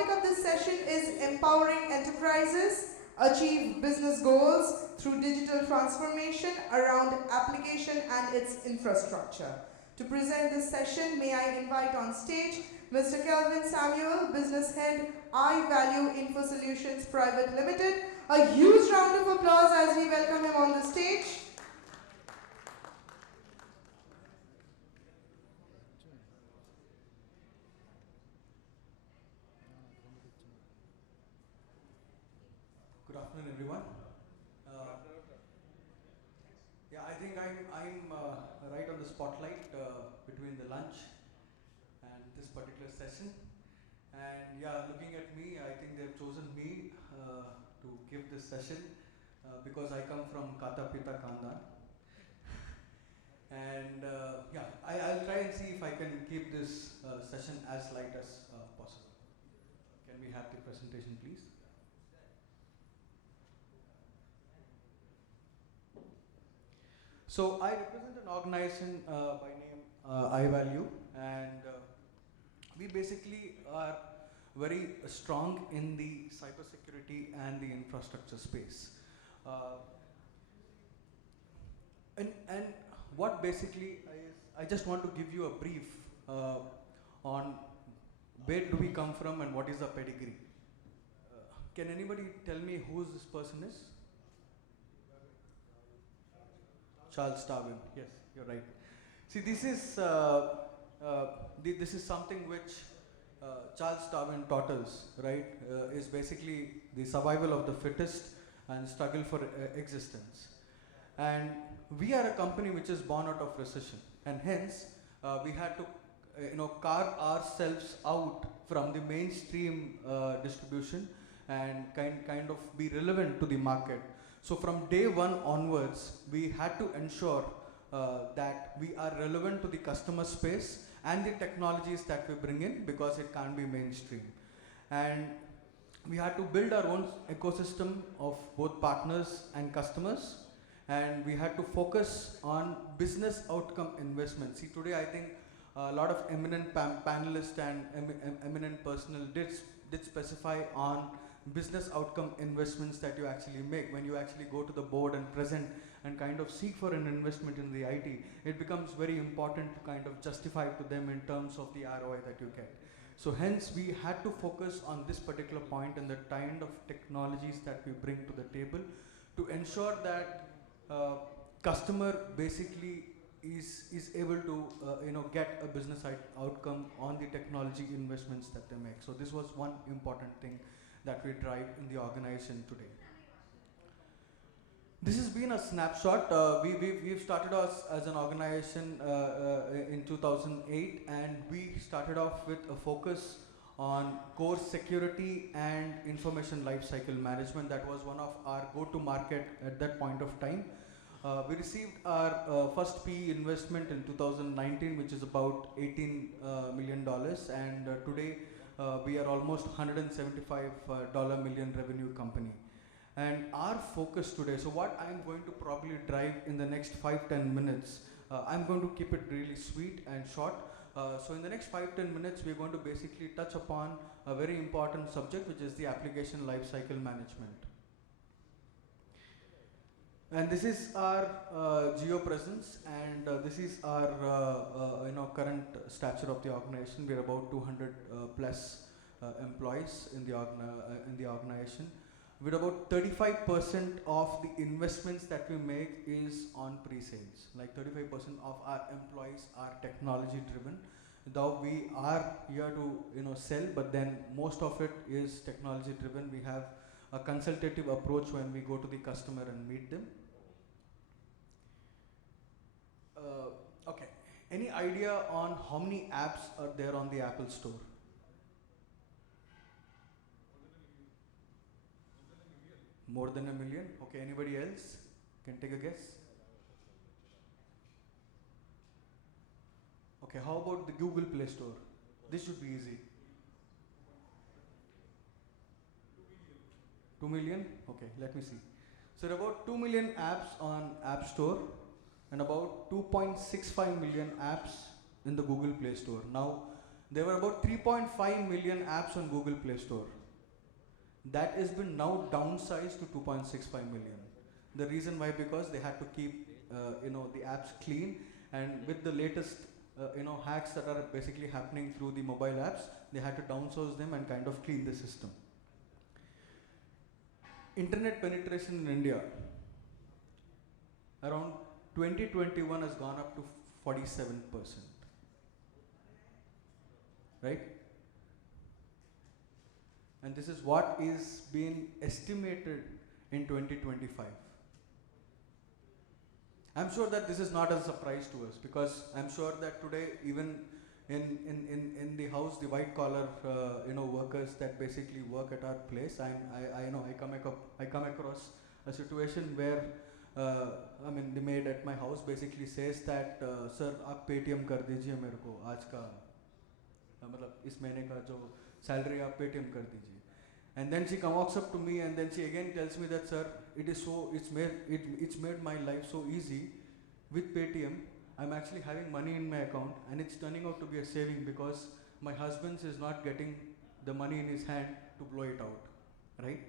topic of this session is empowering enterprises achieve business goals through digital transformation around application and its infrastructure. To present this session, may I invite on stage Mr. Kelvin Samuel, Business Head, iValue Info Solutions Private Limited. A huge round of applause as we welcome him on the stage. Good afternoon, everyone. Yeah, I think I'm right on the spotlight between the lunch and this particular session. And yeah, looking at me, I think they've chosen me to give this session because I come from Kata Pita Kandan. And yeah, I'll try and see if I can keep this session as light as possible. Can we have the presentation, please? So I represent an organization by name iValue, and we basically are very strong in the cybersecurity and the infrastructure space. And what basically is, I just want to give you a brief on where do we come from and what is our pedigree. Can anybody tell me who this person is? Charles Darwin. Yes, you're right. See, this is something which Charles Darwin taught us, right? Is basically the survival of the fittest and struggle for existence. And we are a company which is born out of recession, and hence we had to, carve ourselves out from the mainstream distribution and kind of be relevant to the market. So from day one onwards, we had to ensure that we are relevant to the customer space and the technologies that we bring in, because it can't be mainstream. And we had to build our own ecosystem of both partners and customers, and we had to focus on business outcome investment. See, today I think a lot of eminent panelists and eminent personnel did specify on business outcome investments that you actually make. When you actually go to the board and present and kind of seek for an investment in the IT, it becomes very important to kind of justify to them in terms of the ROI that you get. So hence we had to focus on this particular point and the kind of technologies that we bring to the table to ensure that customer basically is able to get a business outcome on the technology investments that they make. So this was one important thing that we drive in the organization today. This has been a snapshot. We've started us as an organization in 2008, and we started off with a focus on core security and information lifecycle management. That was one of our go-to-market at that point of time. We received our first PE investment in 2019, which is about $18 million, and today we are almost $175 million revenue company. And our focus today, so what I'm going to probably drive in the next 5-10 minutes, I'm going to keep it really sweet and short. So in the next 5-10 minutes, we're going to basically touch upon a very important subject, which is the application lifecycle management. And this is our geo presence, and this is our current stature of the organization. We're about 200 plus employees in the organization. With about 35% of the investments that we make is on pre-sales. Like 35% of our employees are technology driven. Though we are here to sell, but then most of it is technology driven. We have a consultative approach when we go to the customer and meet them. Okay, any idea on how many apps are there on the Apple Store? More than a million? Okay, anybody else can take a guess? Okay, how about the Google Play Store? This should be easy. 2 million? Okay, let me see. So there are about 2 million apps on App Store and about 2.65 million apps in the Google Play Store. Now, there were about 3.5 million apps on Google Play Store. That has been now downsized to 2.65 million. The reason why, because they had to keep the apps clean, and with the latest hacks that are basically happening through the mobile apps, they had to downsize them and kind of clean the system. Internet penetration in India around 2021 has gone up to 47%. Right? And this is what is being estimated in 2025. I'm sure that this is not a surprise to us, because I'm sure that today, even in the house, the white collar workers that basically work at our place, I come across a situation where the maid at my house basically says that sir आप Paytm कर दीजिए मेरे को आज का मतलब इस महीने का जो salary आप पेटीएम कर दीजिए. And then she walks up to me and then she again tells me that sir, it's made my life so easy. With Paytm, I'm actually having money in my account and it's turning out to be a saving, because my husband is not getting the money in his hand to blow it out, right?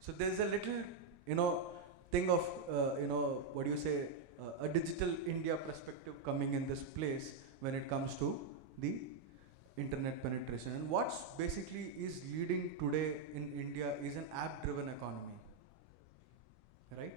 So there's a little thing of a digital India perspective coming in this place when it comes to the internet penetration. And what's basically is leading today in India is an app-driven economy, right?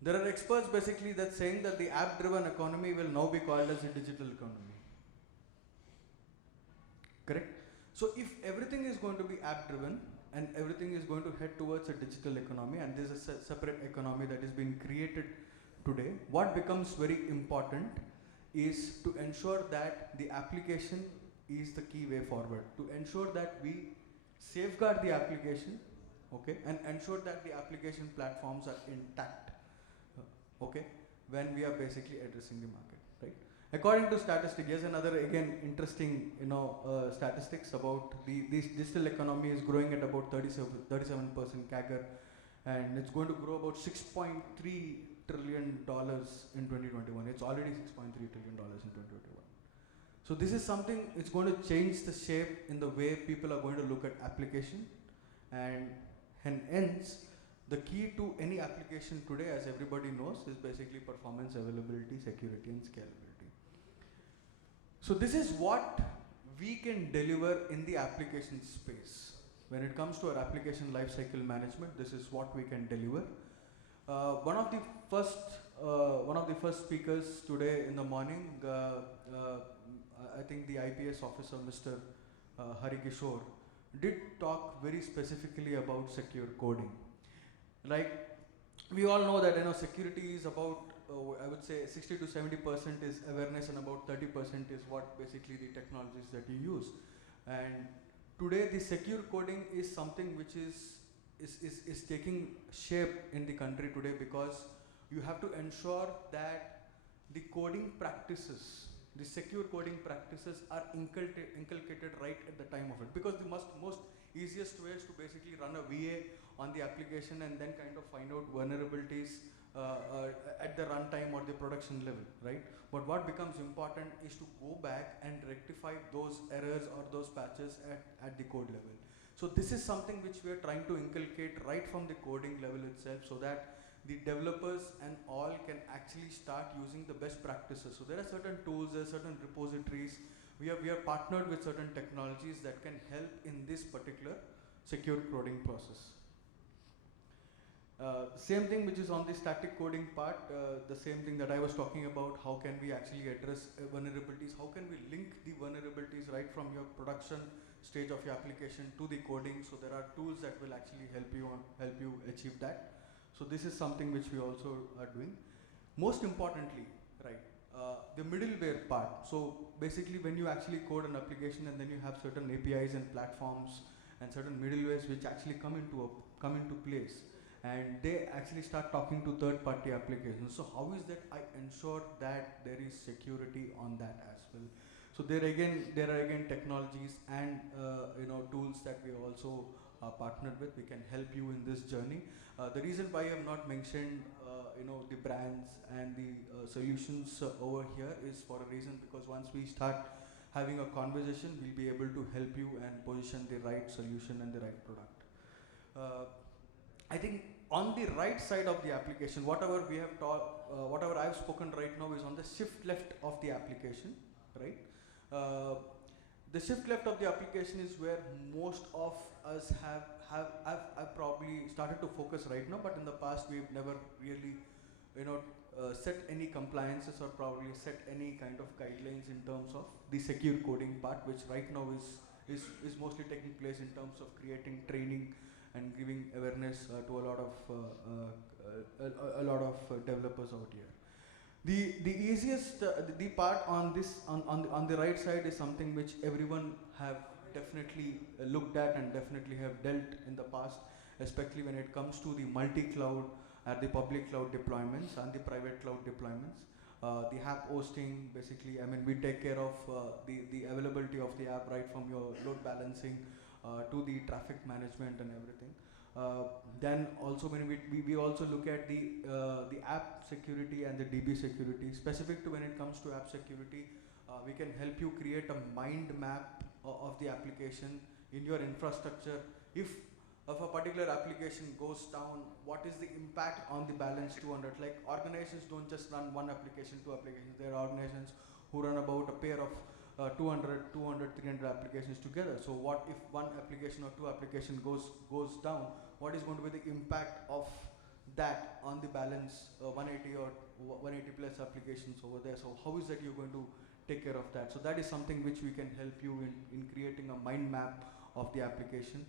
There are experts basically that saying that the app-driven economy will now be called as a digital economy. Correct? So if everything is going to be app-driven and everything is going to head towards a digital economy, and there's a separate economy that is being created today, what becomes very important is to ensure that the application is the key way forward, to ensure that we safeguard the application, okay, and ensure that the application platforms are intact, okay, when we are basically addressing the market, right? According to statistics, here's another again interesting statistics about this digital economy is growing at about 37% CAGR, and it's going to grow about $6.3 trillion in 2021. It's already $6.3 trillion in 2021. So this is something, it's going to change the shape in the way people are going to look at application, and hence the key to any application today, as everybody knows, is basically performance, availability, security and scalability. So this is what we can deliver in the application space. When it comes to our application lifecycle management, this is what we can deliver. One of the first speakers today in the morning, I think the IPS officer, Mr. Hari Kishore, did talk very specifically about secure coding. Like, we all know that security is about, I would say 60 to 70% is awareness and about 30% is what basically the technologies that you use. And today the secure coding is something which is taking shape in the country today, because you have to ensure that the coding practices, the secure coding practices are inculcated right at the time of it, because the most easiest way is to basically run a VA on the application and then kind of find out vulnerabilities at the runtime or the production level, right? But what becomes important is to go back and rectify those errors or those patches at the code level. So this is something which we are trying to inculcate right from the coding level itself, so that the developers and all can actually start using the best practices. So there are certain tools, there are certain repositories. We are partnered with certain technologies that can help in this particular secure coding process. Same thing which is on the static coding part, the same thing that I was talking about, how can we actually address vulnerabilities, how can we link the vulnerabilities right from your production stage of your application to the coding. So there are tools that will actually help you achieve that. So this is something which we also are doing. Most importantly, right, the middleware part. So basically when you actually code an application and then you have certain APIs and platforms and certain middlewares which actually come into place, and they actually start talking to third-party applications. So how is that I ensure that there is security on that as well? So there are again technologies and tools that we also partnered with. We can help you in this journey. The reason why I have not mentioned the brands and the solutions over here is for a reason, because once we start having a conversation, we'll be able to help you and position the right solution and the right product. I think on the right side of the application, whatever we have taught, whatever I've spoken right now is on the shift left of the application, right? The shift left of the application is where most of us have probably started to focus right now, but in the past we've never really, set any compliances or probably set any kind of guidelines in terms of the secure coding part, which right now is mostly taking place in terms of creating training and giving awareness to a lot of developers out here. The easiest the part on this on the right side is something which everyone have definitely looked at and definitely have dealt in the past, especially when it comes to the multi-cloud, the public cloud deployments and the private cloud deployments. The app hosting, basically, I mean, we take care of the availability of the app, right from your load balancing to the traffic management and everything. Then also when we also look at the app security and the DB security. Specific to when it comes to app security, we can help you create a mind map of the application in your infrastructure. If a particular application goes down, what is the impact on the balance 200? Like, organizations don't just run one application, two applications. There are organizations who run about a pair of 200, 300 applications together. So what if one application or two application goes down? What is going to be the impact of that on the balance 180 or 180 plus applications over there? So how is that you're going to take care of that? So that is something which we can help you in creating a mind map of the application.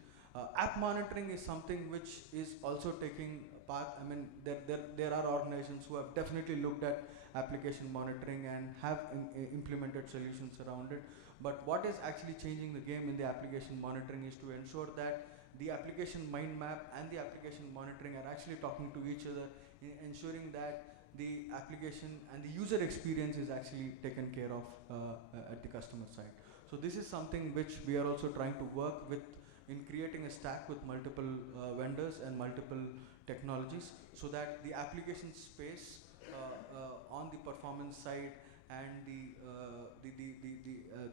App monitoring is something which is also taking part. I mean, there are organizations who have definitely looked at application monitoring and have implemented solutions around it. But what is actually changing the game in the application monitoring is to ensure that the application mind map and the application monitoring are actually talking to each other, ensuring that the application and the user experience is actually taken care of at the customer side. So this is something which we are also trying to work with in creating a stack with multiple vendors and multiple technologies, so that the application space on the performance side and the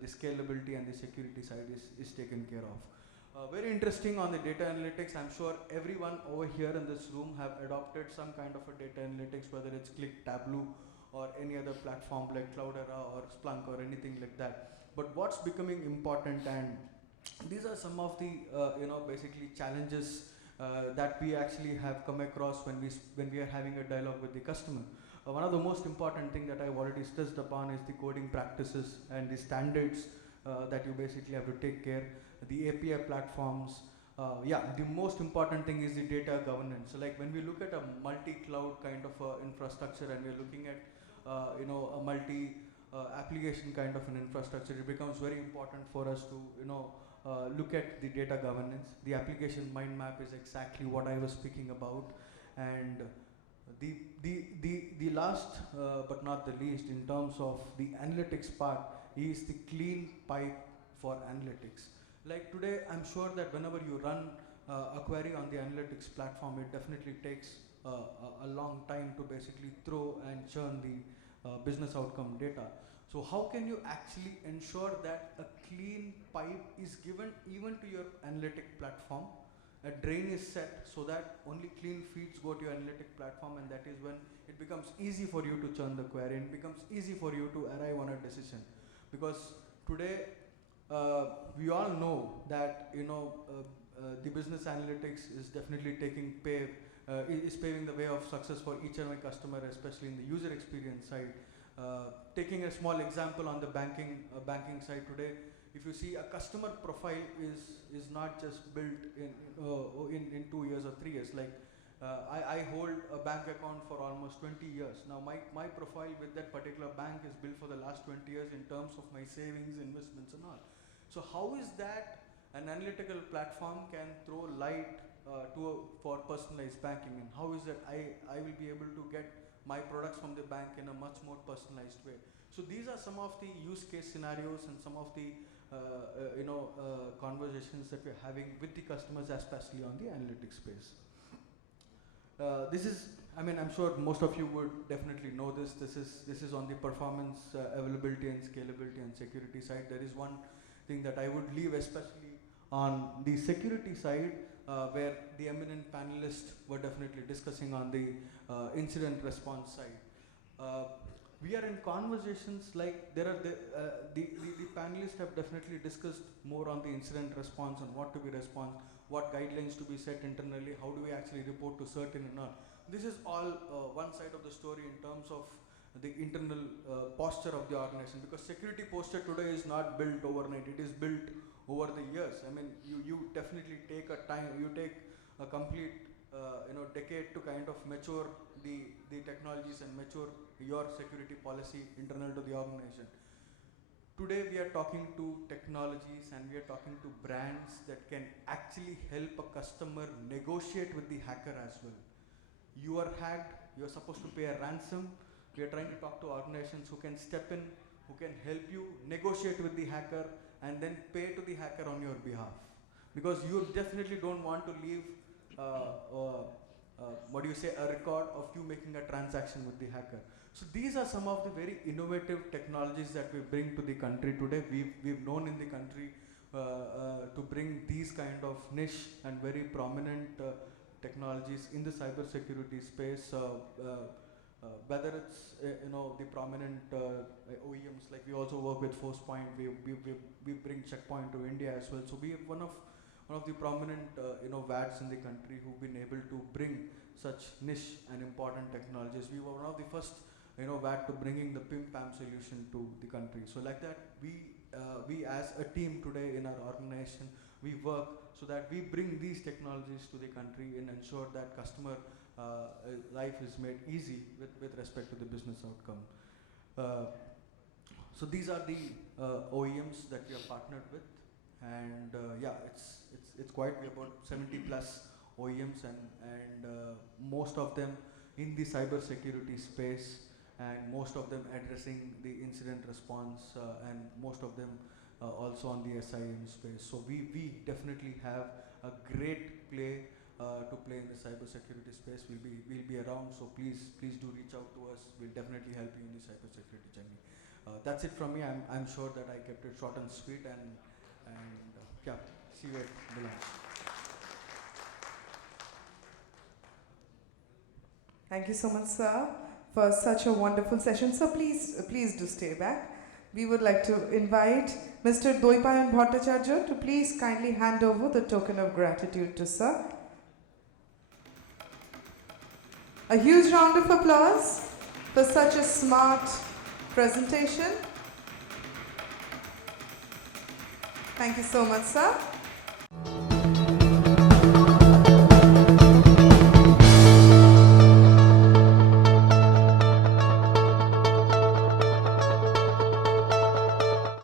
scalability and the security side is taken care of. Very interesting on the data analytics. I'm sure everyone over here in this room have adopted some kind of a data analytics, whether it's Click, Tableau, or any other platform like Cloudera or Splunk or anything like that. But what's becoming important, and these are some of the basically challenges that we actually have come across when we are having a dialogue with the customer. One of the most important thing that I've already stressed upon is the coding practices and the standards that you basically have to take care. The API platforms. The most important thing is the data governance. So like when we look at a multi-cloud kind of infrastructure, and we're looking at a multi application kind of an infrastructure, it becomes very important for us to look at the data governance. The application mind map is exactly what I was speaking about, and the last but not the least in terms of the analytics part is the clean pipe for analytics. Like today, I'm sure that whenever you run a query on the analytics platform, it definitely takes a long time to basically throw and churn the business outcome data. So how can you actually ensure that a clean pipe is given even to your analytic platform? A drain is set so that only clean feeds go to your analytic platform, and that is when it becomes easy for you to churn the query, and it becomes easy for you to arrive on a decision. Because today, we all know that the business analytics is definitely is paving the way of success for each and every customer, especially in the user experience side. Taking a small example on the banking side today, if you see, a customer profile is not just built in 2 years or 3 years. Like I hold a bank account for almost 20 years now. My profile with that particular bank is built for the last 20 years in terms of my savings, investments, and all. So how is that an analytical platform can throw light for personalized banking, and how is that I will be able to get my products from the bank in a much more personalized way? So these are some of the use case scenarios and some of the conversations that we're having with the customers, especially on the analytics space. This is, I mean, I'm sure most of you would definitely know this. This is on the performance, availability, and scalability and security side. There is one thing that I would leave, especially on the security side, where the eminent panelists were definitely discussing on the incident response side. We are in conversations like there are the panelists have definitely discussed more on the incident response and what to be response, what guidelines to be set internally, how do we actually report to certain and all. This is all one side of the story in terms of the internal posture of the organization, because security posture today is not built overnight, it is built over the years. I mean, you definitely take a time, you take a complete decade to kind of mature the technologies and mature your security policy internal to the organization. Today we are talking to technologies and we are talking to brands that can actually help a customer negotiate with the hacker as well. You are hacked, you are supposed to pay a ransom. We are trying to talk to organizations who can step in, who can help you negotiate with the hacker and then pay to the hacker on your behalf. Because you definitely don't want to leave a record of you making a transaction with the hacker. So these are some of the very innovative technologies that we bring to the country today. We've known in the country to bring these kind of niche and very prominent technologies in the cybersecurity space, whether it's the prominent OEMs, like we also work with Forcepoint, we bring Checkpoint to India as well. So we have one of the prominent VADs in the country who've been able to bring such niche and important technologies. We were one of the first VAD to bringing the PIM-PAM solution to the country. So like that, we as a team today in our organization, we work so that we bring these technologies to the country and ensure that customer life is made easy with respect to the business outcome. So these are the OEMs that we are partnered with, and it's quite, we're about 70 plus OEMs and most of them in the cyber security space, and most of them addressing the incident response and most of them also on the SIM space. So we definitely have a great play to play in the cyber security space. We'll be around, so please do reach out to us. We'll definitely help you in the cyber security journey. That's it from me. I'm sure that I kept it short and sweet, and yeah, see you at the lunch. Thank you so much, sir, for such a wonderful session. So please do stay back. We would like to invite Mr. Doipayan Bhattacharya to please kindly hand over the token of gratitude to sir. A huge round of applause for such a smart presentation. Thank you so much, sir.